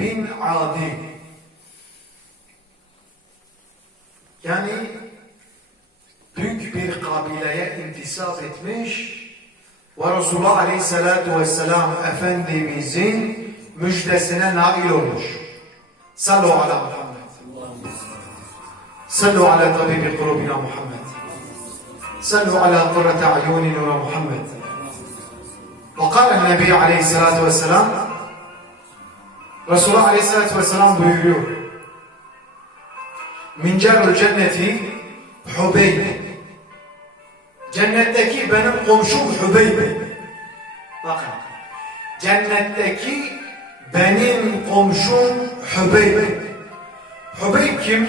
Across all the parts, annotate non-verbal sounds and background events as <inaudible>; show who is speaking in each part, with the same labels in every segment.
Speaker 1: bin Adi. Yani büyük bir kabileye intisap etmiş ve Resulullah Aleyhisselatü Vesselam Efendimizin müjdesine nail olmuş. Sallu ala Muhammed. Sallu ala tabibi kurubina Muhammed. Sallu ala kurrete ayunina Muhammed. Ve kâle Nebi Aleyhisselatü Vesselam Resulullah Aleyhisselatü Vesselam buyuruyor. Min cerrül cenneti Hubeyb. Cennetteki benim komşum Hubeyb. Bakın. Cennetteki benim komşum Hubeyb. Hubeyb kim?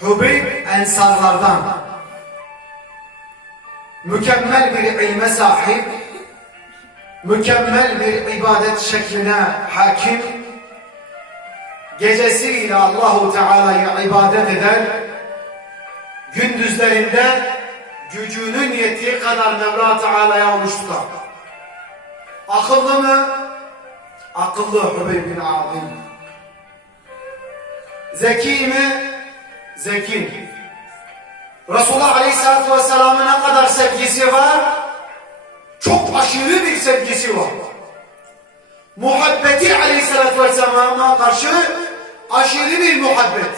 Speaker 1: Hubeyb ensarlardan. Mükemmel bir ilme sahip, mükemmel bir ibadet şekline hakim, gecesiyle Allahu Teala'ya ibadet eder, gündüzlerinde gücünün yettiği kadar Mevla Teala'ya oruç tutar. Akıllı mı? Akıllı Hubeyb bin Adim. Zeki mi? Zeki. Resulullah Aleyhisselatü Vesselam'ın ne kadar sevgisi var? Çok aşırı bir sevgisi var. Muhabbeti Aleyhisselatü Vesselam'a karşı aşırı bir muhabbet.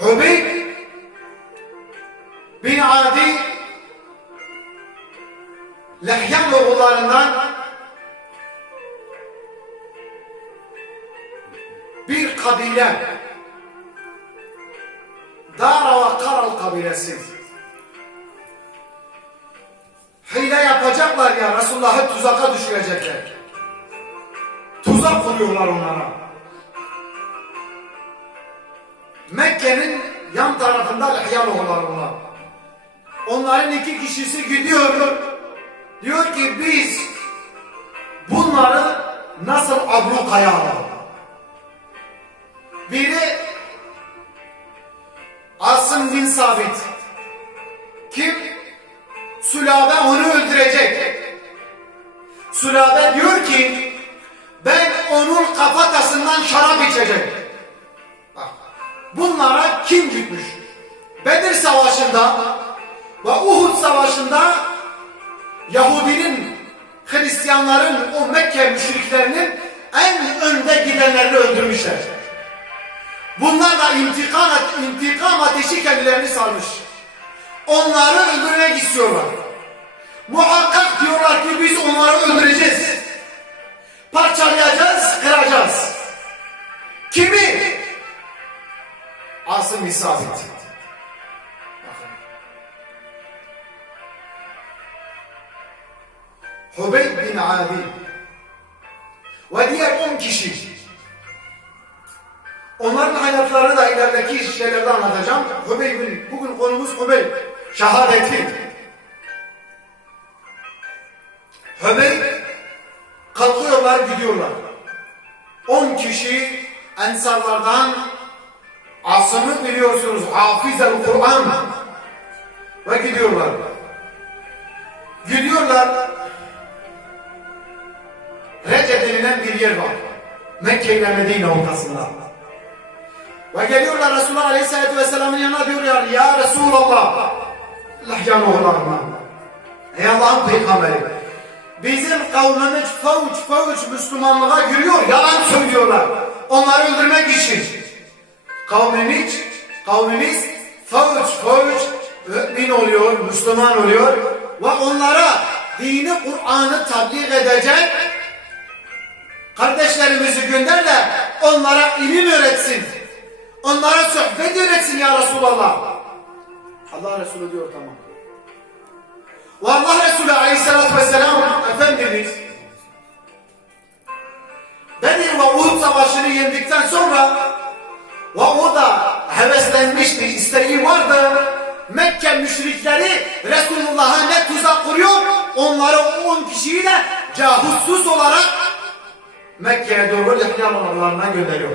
Speaker 1: Hübeyb bin Adi Lehyan oğullarından bir kabile Dara ve Karal kabilesi. Hile yapacaklar ya Resulullah'ı tuzaka düşürecekler. Tuzak kuruyorlar onlara. Mekke'nin yan tarafında Lehyan oğullarına. Onların iki kişisi gidiyor. Diyor ki biz bunları nasıl ablukaya alalım? Biri Asım bin Sabit. Kim? Sülabe onu öldürecek. Sülabe diyor ki ben onun kafatasından şarap içecek. Bak, bunlara kim gitmiş? Bedir Savaşı'nda ve Uhud Savaşı'nda Yahudinin, Hristiyanların, o Mekke müşriklerinin en önde gidenlerini öldürmüşler. Bunlar da intikam, intikam ateşi kendilerini sarmış. Onları öldürmek istiyorlar. Muhakkak diyorlar ki biz onları öldüreceğiz. Parçalayacağız, kıracağız. Kimi? Asım isabet. Hubeyb bin Adi ve diğer on kişi Onların hayatlarını da ilerideki şeylerde anlatacağım. Hübeyb'in, bugün konumuz Hübeyb. Şehadeti. Hübeyb kalkıyorlar gidiyorlar. On kişi ensarlardan Asım'ı biliyorsunuz. Hafizel Kur'an. Ve gidiyorlar. Gidiyorlar. Recep denilen bir yer var. Mekke ile Medine ortasında. Ve geliyorlar Resulullah Aleyhisselatü Vesselam'ın yanına diyorlar Ya Resulallah Lahyan oğullarına. Ey Allah'ın peygamberi Bizim kavmimiz fauç fauç Müslümanlığa giriyor Yalan söylüyorlar. Onları öldürmek için. Kavmimiz Kavmimiz fauç fauç Mümin oluyor, Müslüman oluyor Ve onlara dini Kur'an'ı tatbik edecek Kardeşlerimizi gönder de onlara ilim öğretsin. Onlara sohbet öğretsin ya Resulallah. Allah Resulü diyor tamam. Ve Allah Resulü aleyhissalatü vesselam Efendimiz Bedir ve Uhud savaşını yendikten sonra ve o da heveslenmişti, isteği vardı. Mekke müşrikleri Resulullah'a ne tuzak kuruyor? Onları on kişiyi de cahussuz olarak Mekke'ye doğru Lehyalarına gönderiyor.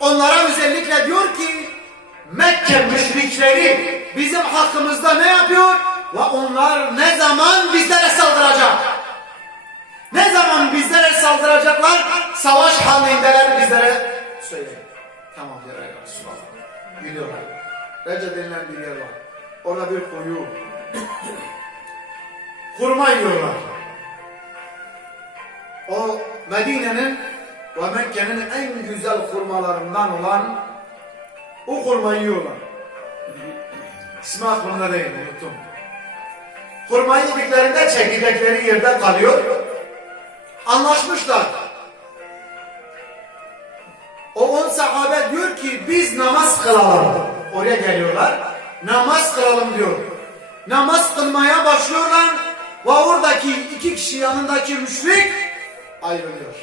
Speaker 1: Onlara özellikle diyor ki Mekke müşrikleri bizim hakkımızda ne yapıyor? Ve onlar ne zaman bizlere saldıracak? Ne zaman bizlere saldıracaklar? söyle. Tamam diyor ya Resulallah. Gidiyorlar. Rece denilen bir yer var. Orada bir kuyu. Hurma yiyorlar. O Medine'nin ve Mekke'nin en güzel hurmalarından olan o hurmayı yiyorlar. İsmi aklımda değil, unuttum. Hurmayı yediklerinde çekirdekleri yerde kalıyor. Anlaşmışlar. O on sahabe diyor ki biz namaz kılalım. Oraya geliyorlar. Namaz kılalım diyor. Namaz kılmaya başlıyorlar. Ve oradaki iki kişi yanındaki müşrik ayrılıyor.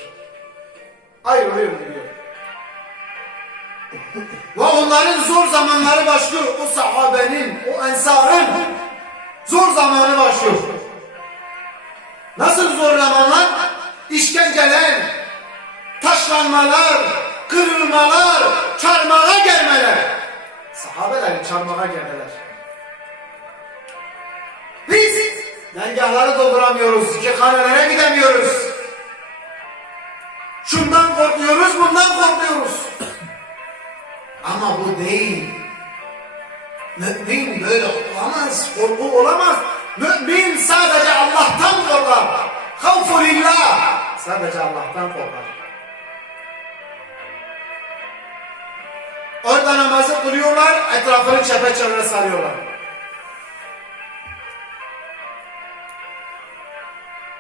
Speaker 1: Ayrılıyor diyor. <laughs> Ve onların zor zamanları başlıyor. O sahabenin, o ensarın zor zamanı başlıyor. Nasıl zor zamanlar? İşkenceler, taşlanmalar, kırılmalar, çarmıha gelmeler. Sahabeler çarmıha geldiler. Biz dergahları dolduramıyoruz, hanelere gidemiyoruz. Şundan korkuyoruz, bundan korkuyoruz. Ama bu değil. Mümin böyle olamaz, korku olamaz. Mümin sadece Allah'tan korkar. Havfu lillah. Sadece Allah'tan korkar. Orada namazı kılıyorlar, etrafını çepeçevre sarıyorlar.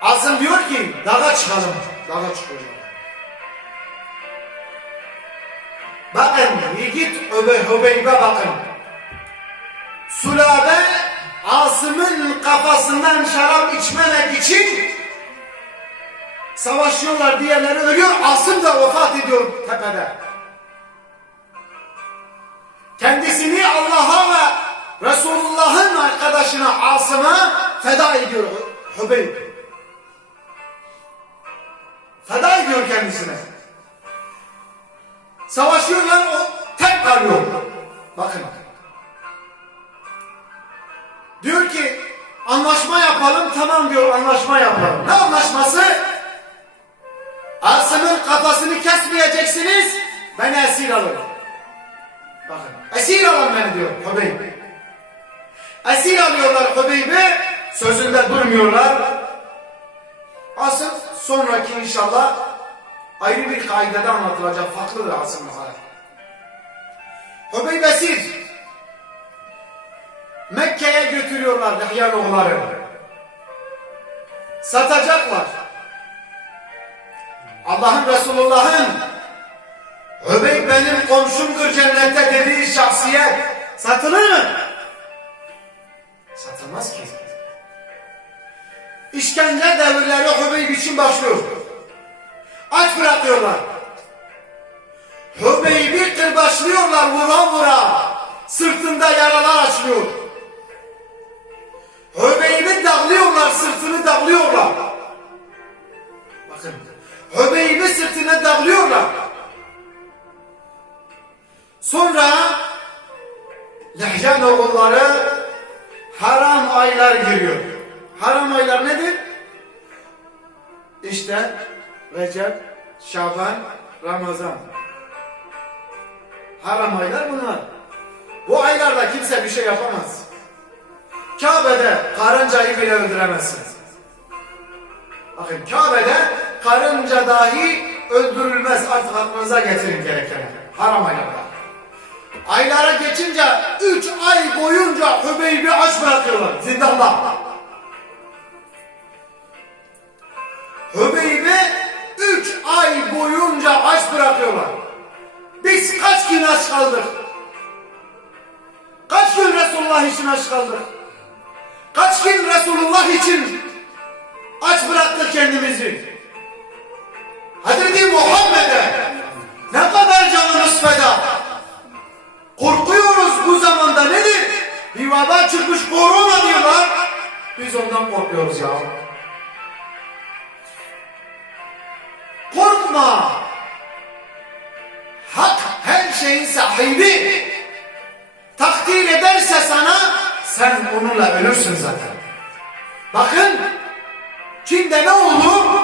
Speaker 1: Asım diyor ki, dağa çıkalım. Dağa çıkıyorlar. Bakın, Yiğit Öbe Hübeybe bakın. Sulabe Asım'ın kafasından şarap içmemek için savaşıyorlar, diğerleri ölüyor. Asım da vefat ediyor tepede. Kendisini Allah'a ve Resulullah'ın arkadaşına Asım'a feda ediyor Hübeyb. Feda ediyor kendisine. Savaşıyorlar o tek kalıyor. Bakın. Diyor ki anlaşma yapalım tamam diyor anlaşma yapalım. Ne anlaşması? Asım'ın kafasını kesmeyeceksiniz ben esir alırım. Bakın esir alın beni diyor Hübeyb. Esir alıyorlar Hübeyb'i sözünde durmuyorlar. Asıl sonraki inşallah ayrı bir kaidede anlatılacak farklıdır aslında. Hübeyb esir Mekke'ye götürüyorlar Yahya oğulları. Satacaklar. Allah'ın Resulullah'ın Hübeyb benim komşumdur cennette dediği şahsiyet satılır mı? Satılmaz ki. İşkence devirleri Hübeyb için başlıyor. Aç bırakıyorlar. Hübeyb'i kırbaçlıyorlar vura vura. Sırtında yaralar açılıyor. Hübeyb'i dağlıyorlar, sırtını dağlıyorlar. Bakın, Hübeyb'i sırtına dağlıyorlar. Sonra Lehcan oğulları haram aylar giriyor. Haram aylar nedir? İşte Recep, Şaban, Ramazan. Haram aylar bunlar. Bu aylarda kimse bir şey yapamaz. Kabe'de karıncayı bile öldüremezsiniz. Bakın Kabe'de karınca dahi öldürülmez artık aklınıza getirin gerekeni. Haram aylarda. Aylara geçince üç ay boyunca Hübeyb'i aç bırakıyorlar zindanda. Hübeyb'i üç ay boyunca aç bırakıyorlar. Biz kaç gün aç kaldık? Kaç gün Resulullah için aç kaldık? Kaç gün Resulullah için aç bıraktık kendimizi? Hazreti Muhammed'e ne kadar canımız feda. Korkuyoruz bu zamanda nedir? Bir veba çıkmış korona diyorlar. Biz ondan korkuyoruz ya. Korkma. Hak her şeyin sahibi. Takdir ederse sana sen onunla ölürsün zaten. Bakın Çin'de ne oldu?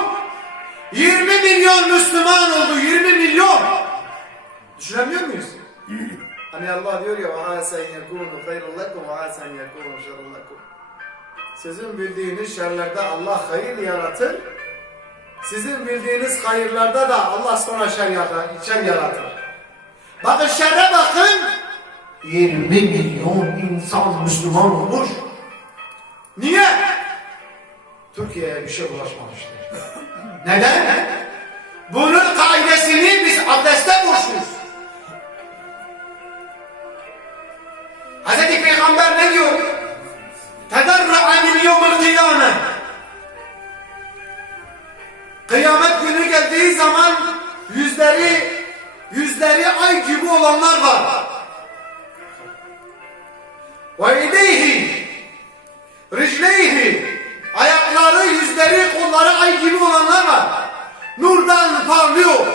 Speaker 1: 20 milyon Müslüman oldu 20 milyon. Düşünebiliyor muyuz? <laughs> hani Allah diyor ya وَعَاسَ اِنْ يَكُونُ خَيْرٌ لَكُمْ وَعَاسَ اِنْ يَكُونُ شَرٌ لَكُمْ Sizin bildiğiniz şerlerde Allah hayır yaratır. sizin bildiğiniz hayırlarda da Allah sonra şer yaratır. Şer yaratır. Bakın şerre bakın. 20 milyon insan Müslüman olmuş. Niye? Türkiye'ye bir şey bulaşmamıştır. Neden? Bunun kaidesini biz abdeste borçluyuz. Hz. Peygamber ne diyor? Tedarra'a min yevmil kıyame. Kıyamet günü geldiği zaman yüzleri yüzleri ay gibi olanlar var. Ve ideyhi ricleyhi ayakları, yüzleri, kolları ay gibi olanlar var. Nurdan parlıyor.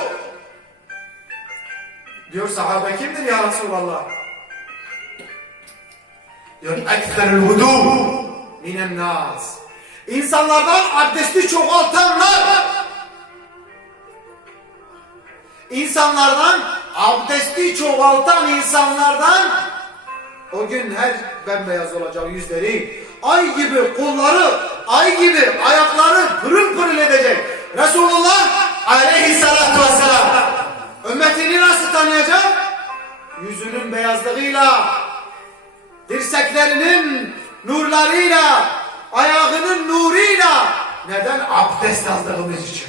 Speaker 1: Diyor sahabe kimdir ya Resulallah? Diyor ekserül vudu minen nas. İnsanlardan abdesti çoğaltanlar. İnsanlardan abdesti çoğaltan insanlardan o gün her bembeyaz olacak yüzleri, ay gibi kolları, ay gibi ayakları pırıl pırıl edecek. Resulullah aleyhissalatu vesselam ümmetini nasıl tanıyacak? Yüzünün beyazlığıyla, dirseklerinin nurlarıyla, ayağının nuruyla. Neden? Abdest aldığımız için.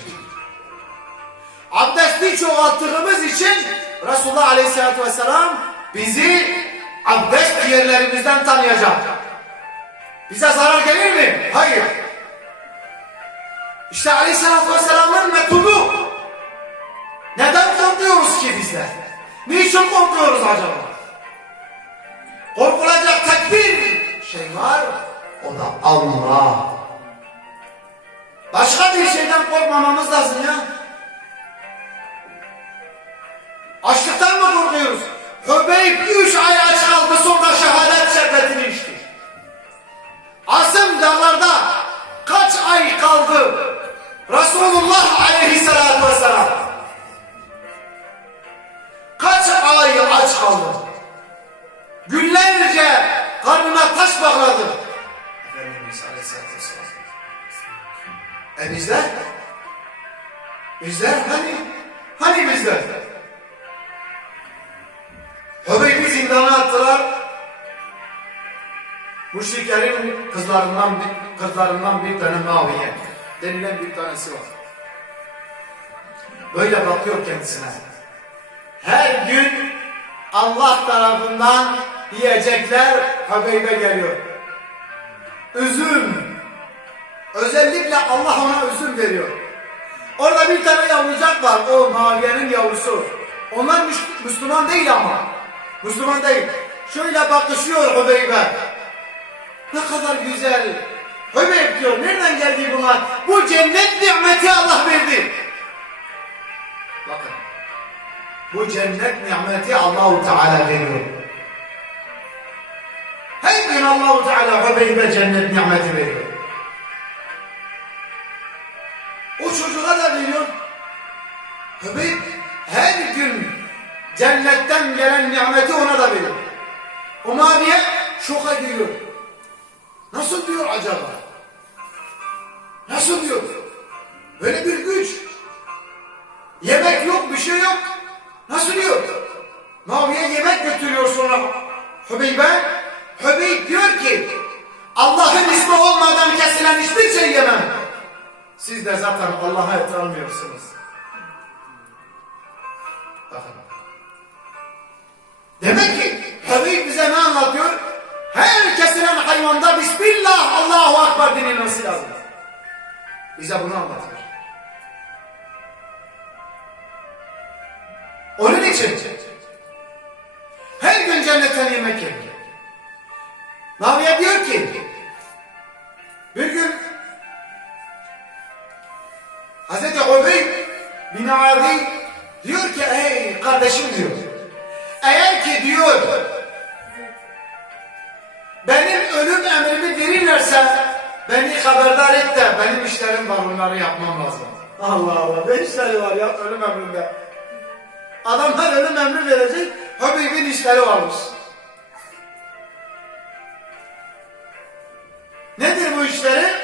Speaker 1: Abdesti çoğalttığımız için Resulullah Aleyhisselatü Vesselam bizi abdest yerlerimizden tanıyacak. Bize zarar gelir mi? Hayır. İşte Aleyhisselatü Vesselam'ın metodu. Neden korkuyoruz ki bizler? Niçin korkuyoruz acaba? Korkulacak tek bir şey var. O da Allah. Başka bir şeyden korkmamamız lazım ya. Hübeyb üç ay aç kaldı sonra şehadet şerbetini içti. Asım dağlarda kaç ay kaldı? Resulullah aleyhissalatü vesselam. Kaç ay aç kaldı? Günlerce karnına taş bağladı. Efendimiz aleyhissalatü vesselam. E bizler? Bizler hani? Hani bizler? Hübeybi zindana attılar. Müşriklerin kızlarından kızlarından bir tane Maviye denilen bir tanesi var. Böyle bakıyor kendisine. Her gün Allah tarafından yiyecekler Hübeybe geliyor. Üzüm. Özellikle Allah ona üzüm veriyor. Orada bir tane yavrucak var. O Maviye'nin yavrusu. Onlar Müs- Müslüman değil ama. Müslüman değil. Şöyle bakışıyor Hübeybe. Ne kadar güzel. Hübeyb diyor. Nereden geldi bunlar? Bu cennet nimeti Allah verdi. Bakın. Bu cennet nimeti Allahu Teala veriyor. Her gün Allahu Teala Hübeybe cennet nimeti veriyor. O çocuğa da veriyor. Hübeyb cennetten gelen nimeti ona da veriyor. O maviye şoka giriyor. Nasıl diyor acaba? Nasıl diyor? Böyle bir güç. Yemek yok, bir şey yok. Nasıl diyor? Maviye yemek götürüyor sonra Hübeybe. Hübeyb diyor ki Allah'ın ismi olmadan kesilen hiçbir şey yemem. Siz de zaten Allah'a tanımıyorsunuz. Bakın. Demek ki Habib bize ne anlatıyor? Her kesilen hayvanda Bismillah Allahu Akbar denilmesi lazım. Bize bunu anlatıyor. Onun için her gün cennetten yemek yemek. Maviye diyor ki ölüm emrinde. Adamlar ölüm emri verecek. Habibin işleri varmış. Nedir bu işleri?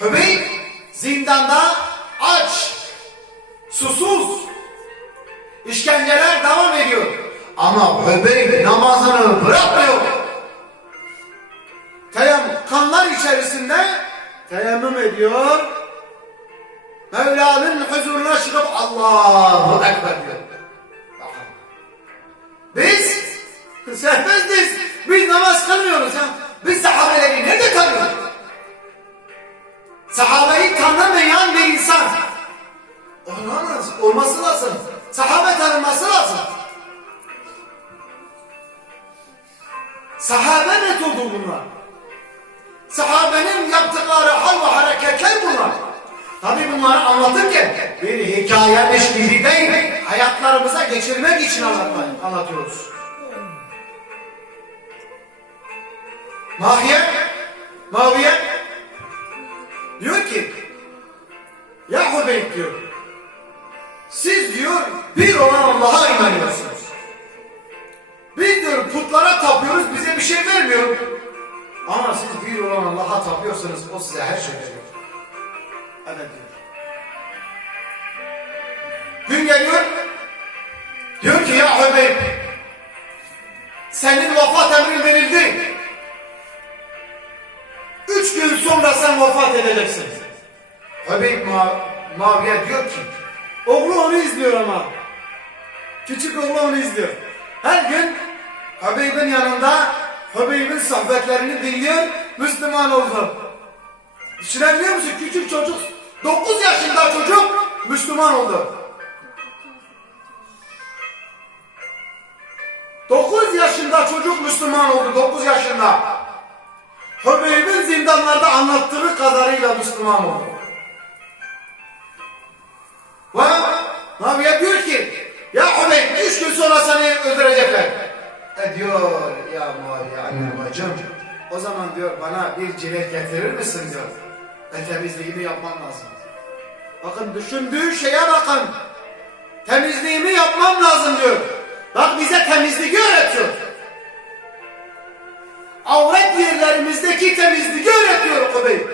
Speaker 1: Hübeyb zindanda aç, susuz, işkenceler devam ediyor. Ama Hübeyb namazını bırakmıyor. Teyem, kanlar içerisinde teyemmüm ediyor. Mevla'nın huzuruna çıkıp Allahu Ekber diyor. Bakın. Biz serbestiz. Biz namaz kılmıyoruz ya. Biz sahabeleri nerede tanıyoruz? Sahabeyi tanımayan bir insan. Olamaz. Olması lazım. Sahabe tanınması lazım. Sahabe metodu bunlar. Sahabenin yaptıkları hal ve hareketler bunlar. Tabi bunları anlatırken bir hikayemiş gibi değil, hayatlarımıza geçirmek için anlatıyoruz. Mahiye, Maviye diyor ki, ya diyor, siz diyor bir olan Allah'a inanıyorsunuz. Biz diyor putlara tapıyoruz, bize bir şey vermiyor. Ama siz bir olan Allah'a tapıyorsunuz, o size her şey veriyor. Evet diyor. Gün geliyor, diyor ki ya Hübeyb, senin vefat emrin verildi. Üç gün sonra sen vefat edeceksin. Hübeyb Ma Maviye diyor ki, oğlu onu izliyor ama. Küçük oğlu onu izliyor. Her gün Hübeyb'in yanında Hübeyb'in sohbetlerini dinliyor, Müslüman oldu. Düşünebiliyor musun? Küçük çocuk, 9 yaşında çocuk Müslüman oldu. 9 yaşında çocuk Müslüman oldu, 9 yaşında. Hübeyb'in zindanlarda anlattığı kadarıyla Müslüman oldu. Ve Nabiye diyor ki, ya Hübeyb 3 gün sonra seni öldürecekler. E diyor, ya Muaviye anne bacım, o zaman diyor bana bir cilet getirir misin diyor. Ben temizliğimi yapmam lazım. Bakın düşündüğü şeye bakın. Temizliğimi yapmam lazım diyor. Bak bize temizliği öğretiyor. Avret yerlerimizdeki temizliği öğretiyor Kubey.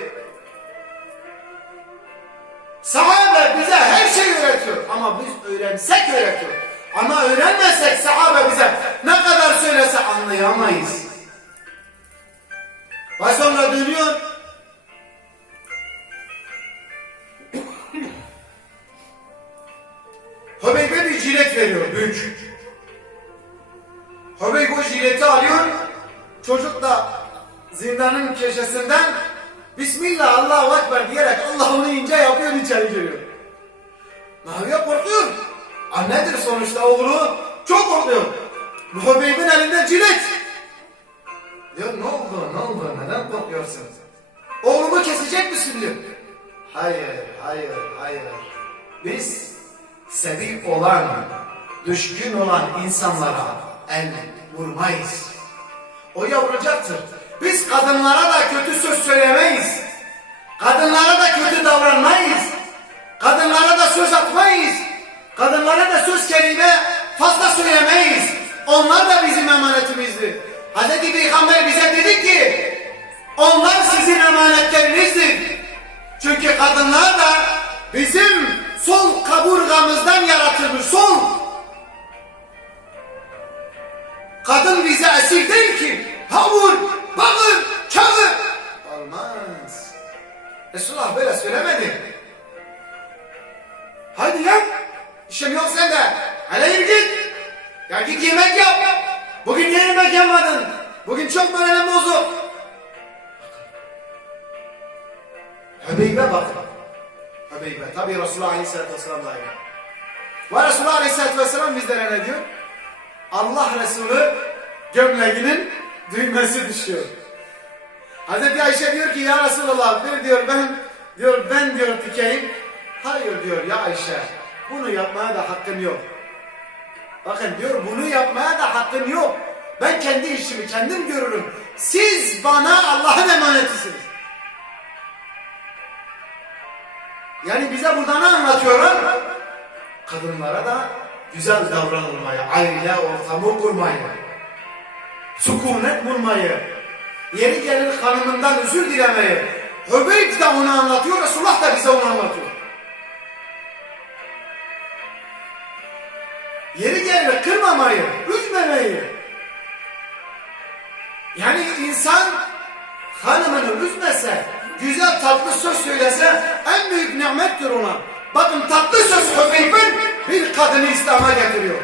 Speaker 1: Sahabe bize her şeyi öğretiyor ama biz öğrensek öğretiyor. Ama öğrenmezsek sahabe bize ne kadar söylese anlayamayız. Ve sonra dönüyor. Hübeybe bir jilet veriyor büyük. Hübeyb o jileti alıyor. Çocuk da zindanın köşesinden Bismillah Allahu Ekber diyerek Allah onu ince yapıyor içeri giriyor. Maviye korkuyor. Annedir sonuçta oğlu. Çok korkuyor. Hübeyb'in elinde cilet. Diyor ne oldu ne oldu neden korkuyorsun? Oğlumu kesecek misin diyor. Hayır hayır hayır. Biz sebil olan, düşkün olan insanlara el vurmayız. O yavrucaktır. Biz kadınlara da kötü söz söylemeyiz. Kadınlara da kötü davranmayız. Kadınlara da söz atmayız. Kadınlara da söz kelime fazla söylemeyiz. Onlar da bizim emanetimizdir. Hz. Peygamber bize dedi ki onlar sizin emanetlerinizdir. Çünkü kadınlar da bizim sol kaburgamızdan yaratılmış sol. Kadın bize esir değil ki. Havur, bağır, çağır. Olmaz. Resulullah böyle söylemedi. Hadi ya. İşim yok sende. Hele yürü git. Ya git yemek yap. Bugün niye yemek yapmadın? Bugün çok moralim bozuk. Hübeybe bakın. Hübeybe. Tabi Resulullah Aleyhisselatü Vesselam da aynı. Ve Resulullah Aleyhisselatü Vesselam bizlere ne diyor? Allah Resulü gömleğinin düğmesi düşüyor. Hazreti Ayşe diyor ki ya Resulallah bir diyor ben diyor ben diyor dikeyim. Hayır diyor ya Ayşe bunu yapmaya da hakkın yok. Bakın diyor bunu yapmaya da hakkın yok. Ben kendi işimi kendim görürüm. Siz bana Allah'ın emanetisiniz. Yani bize burada ne anlatıyorlar? kadınlara da güzel davranılmayı, aile ortamı kurmayı, sükunet bulmayı, yeri gelir hanımından özür dilemeyi. Hübeyt de onu anlatıyor, Resulullah da bize onu anlatıyor. Yeri gelir kırmamayı, üzmemeyi. Yani insan hanımını üzmese, güzel tatlı söz söylese en büyük nimettir ona. Bakın tatlı söz Hübeyb'in bir kadını İslam'a getiriyor.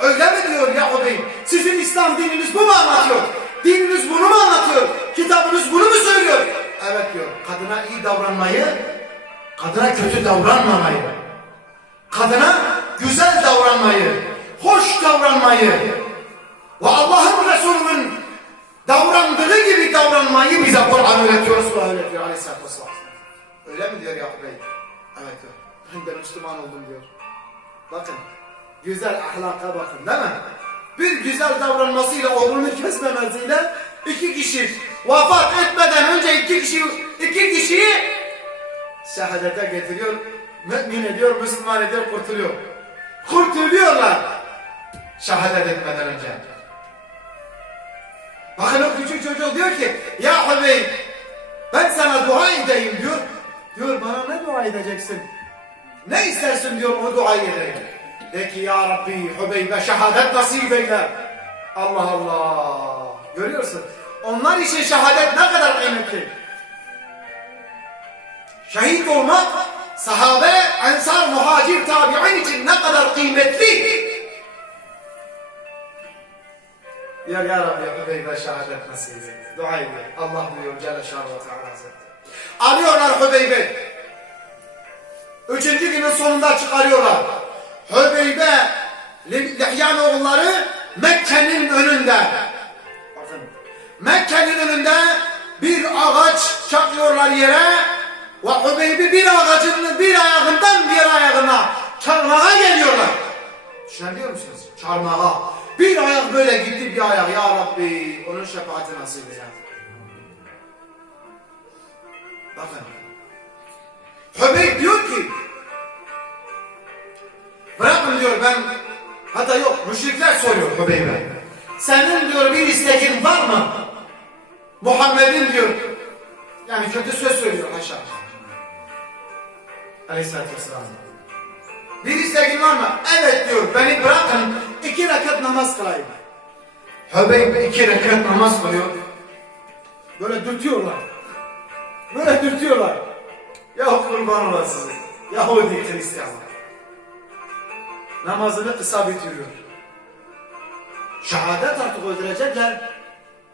Speaker 1: Öyle mi diyor ya Hübeyb? Sizin İslam dininiz bu mu anlatıyor? Dininiz bunu mu anlatıyor? Kitabınız bunu mu söylüyor? Evet diyor. Kadına iyi davranmayı, kadına kötü davranmamayı, kadına güzel davranmayı, hoş davranmayı ve Allah'ın Resulü'nün davrandığı gibi davranmayı bize Kur'an öğretiyor, Resulullah öğretiyor aleyhissalatü vesselam. Öyle mi diyor Yakup Bey? Evet diyor. Ben de Müslüman oldum diyor. Bakın, güzel ahlaka bakın değil mi? Bir güzel davranmasıyla, oğlunu kesmemesiyle iki kişi vefat etmeden önce iki kişi iki kişiyi şehadete getiriyor, mümin ediyor, Müslüman ediyor, kurtuluyor. Kurtuluyorlar şehadet etmeden önce. Bakın o küçük çocuk diyor ki, ya Hübeyb ben sana dua edeyim diyor. Diyor bana ne dua edeceksin? Ne istersin diyor o duayı edeyim. De ki ya Rabbi Hübeyb'e şehadet nasip eyle. Allah Allah. Görüyorsun. Onlar için şehadet ne kadar kıymetli. Şehit olmak sahabe, ensar, muhacir, tabi'in için ne kadar kıymetli. Diyor ya Rabbi Hübeyb'e şehadet nasip eyle. Dua ediyor. Allah buyuruyor Celle Şahı ve Teala Hazretleri. Alıyorlar Hübeyb'i. Üçüncü günün sonunda çıkarıyorlar. Hübeybe Lihyan oğulları Mekke'nin önünde. Bakın. Mekke'nin önünde bir ağaç çakıyorlar yere ve Hübeybi bir ağacının bir ayağından bir ayağına çarmıha geliyorlar. Düşünebiliyor musunuz? Çarmıha. Bir ayak böyle gitti bir ayak. Ya Rabbi onun şefaati nasip eyle. Bakın. Hübeyb diyor ki bırakın diyor ben hatta yok müşrikler soruyor Hübeyb'e. Senin diyor bir istekin var mı? Muhammed'in diyor yani kötü söz söylüyor haşa. Aleyhisselatü Vesselam. Bir istekin var mı? Evet diyor beni bırakın iki rekat namaz kılayım. Hübeyb iki rekat namaz kılıyor. Böyle dürtüyorlar. Böyle dürtüyorlar. Ya kurban olasınız. Yahudi Hristiyanlar. Namazını kısa bitiriyor. Şehadet artık öldürecekler.